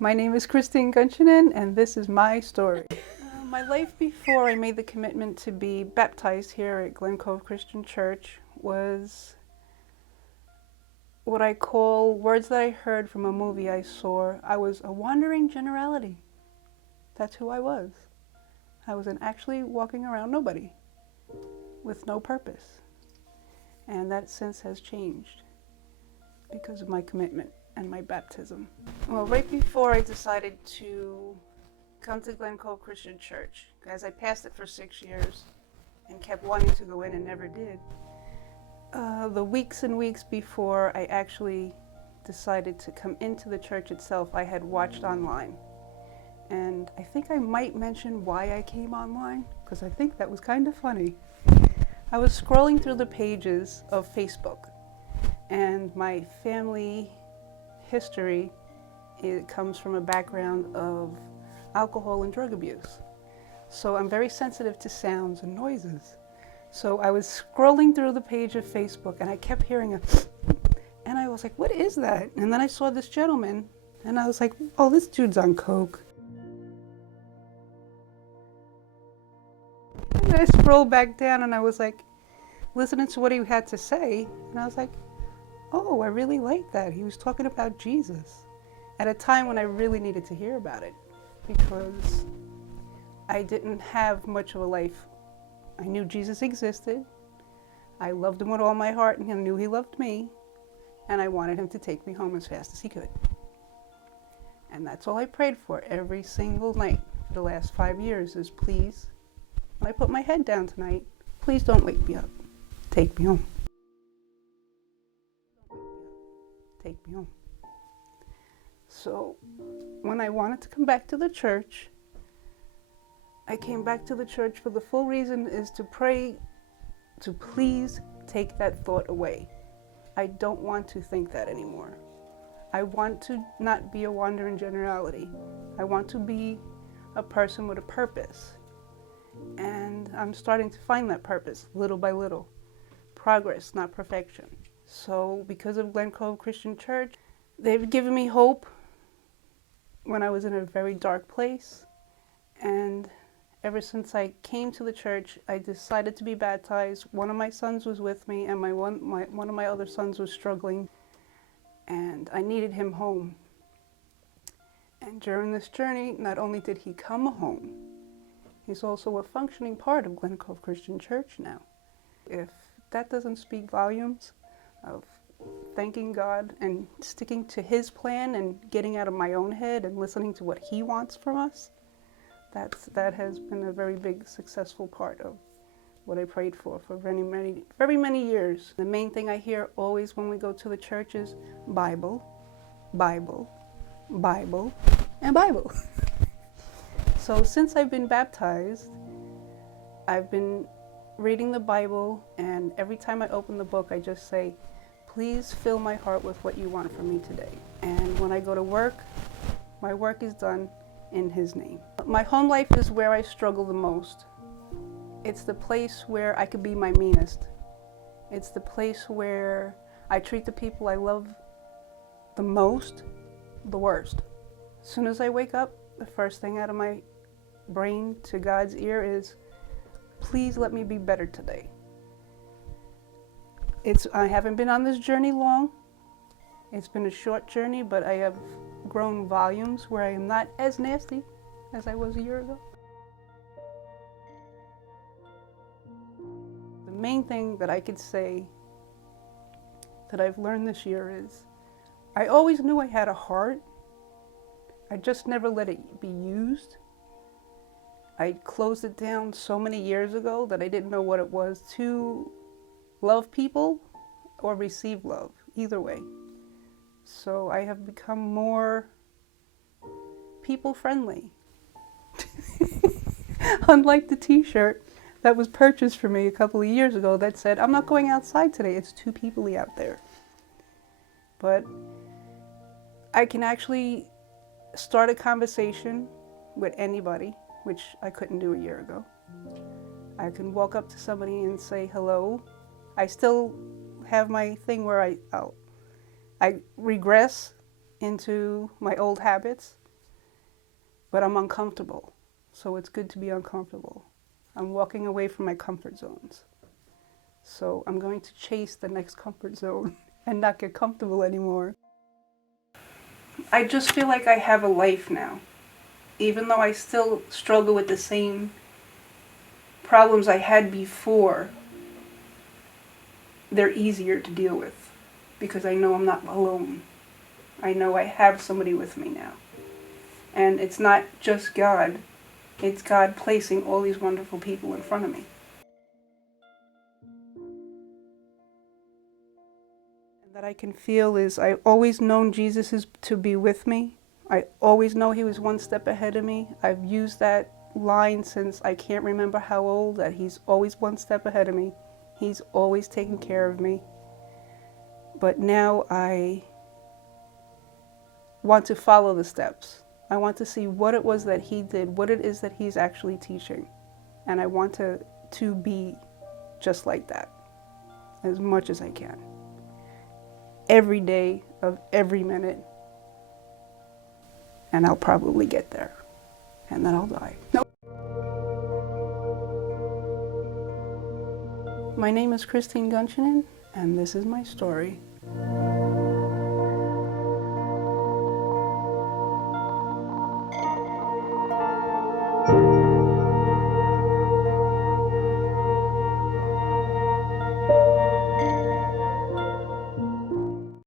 My name is Christine Gunchinen, and this is my story. My life before I made the commitment to be baptized here at Glen Cove Christian Church was what I call words that I heard from a movie I saw. I was a wandering generality. That's who I was. I was actually walking around nobody with no purpose. And that since has changed because of my commitment and my baptism. Well, right before I decided to come to Glen Cove Christian Church, as I passed it for 6 years and kept wanting to go in and never did, the weeks and weeks before I actually decided to come into the church itself, I had watched online. And I think I might mention why I came online, because I think that was kind of funny. I was scrolling through the pages of Facebook, and my family history, it comes from a background of alcohol and drug abuse. So I'm very sensitive to sounds and noises. So I was scrolling through the page of Facebook and I kept hearing and I was like, what is that? And then I saw this gentleman and I was like, oh, this dude's on coke. And I scrolled back down and I was like, listening to what he had to say, and I was like, oh, I really like that. He was talking about Jesus at a time when I really needed to hear about it because I didn't have much of a life. I knew Jesus existed. I loved him with all my heart and I knew he loved me, and I wanted him to take me home as fast as he could. And that's all I prayed for every single night for the last 5 years is, please, when I put my head down tonight, please don't wake me up. Take me home. Take me home. So when I wanted to come back to the church, I came back to the church for the full reason is to pray to please take that thought away. I don't want to think that anymore. I want to not be a wandering generality. I want to be a person with a purpose. And I'm starting to find that purpose little by little. Progress, not perfection. So because of Glen Cove Christian Church, they've given me hope when I was in a very dark place. And ever since I came to the church, I decided to be baptized. One of my sons was with me, and one of my other sons was struggling, and I needed him home. And during this journey, not only did he come home, he's also a functioning part of Glen Cove Christian Church now. If that doesn't speak volumes of thanking God and sticking to his plan and getting out of my own head and listening to what he wants from us, that has been a very big successful part of what I prayed for very many years. The main thing I hear always when we go to the church is Bible, Bible, Bible, and Bible. So since I've been baptized, I've been reading the Bible, and every time I open the book, I just say, please fill my heart with what you want from me today. And when I go to work, my work is done in his name. My home life is where I struggle the most. It's the place where I could be my meanest. It's the place where I treat the people I love the most, the worst. As soon as I wake up, the first thing out of my brain to God's ear is, please let me be better today. I haven't been on this journey long. It's been a short journey, but I have grown volumes where I am not as nasty as I was a year ago. The main thing that I could say that I've learned this year is, I always knew I had a heart. I just never let it be used. I closed it down so many years ago that I didn't know what it was to love people or receive love, either way. So I have become more people-friendly. Unlike the t-shirt that was purchased for me a couple of years ago that said, I'm not going outside today, it's too people-y out there. But I can actually start a conversation with anybody, which I couldn't do a year ago. I can walk up to somebody and say hello. I still have my thing where I regress into my old habits but I'm uncomfortable. So it's good to be uncomfortable. I'm walking away from my comfort zones. So I'm going to chase the next comfort zone and not get comfortable anymore. I just feel like I have a life now. Even though I still struggle with the same problems I had before, they're easier to deal with because I know I'm not alone. I know I have somebody with me now. And it's not just God, it's God placing all these wonderful people in front of me. And that I can feel is I've always known Jesus is to be with me. I always know he was one step ahead of me. I've used that line since I can't remember how old, that he's always one step ahead of me. He's always taken care of me. But now I want to follow the steps. I want to see what it was that he did, what it is that he's actually teaching. And I want to be just like that as much as I can. Every day of every minute. And I'll probably get there. And then I'll die. Nope. My name is Christine Gunchinen, and this is my story.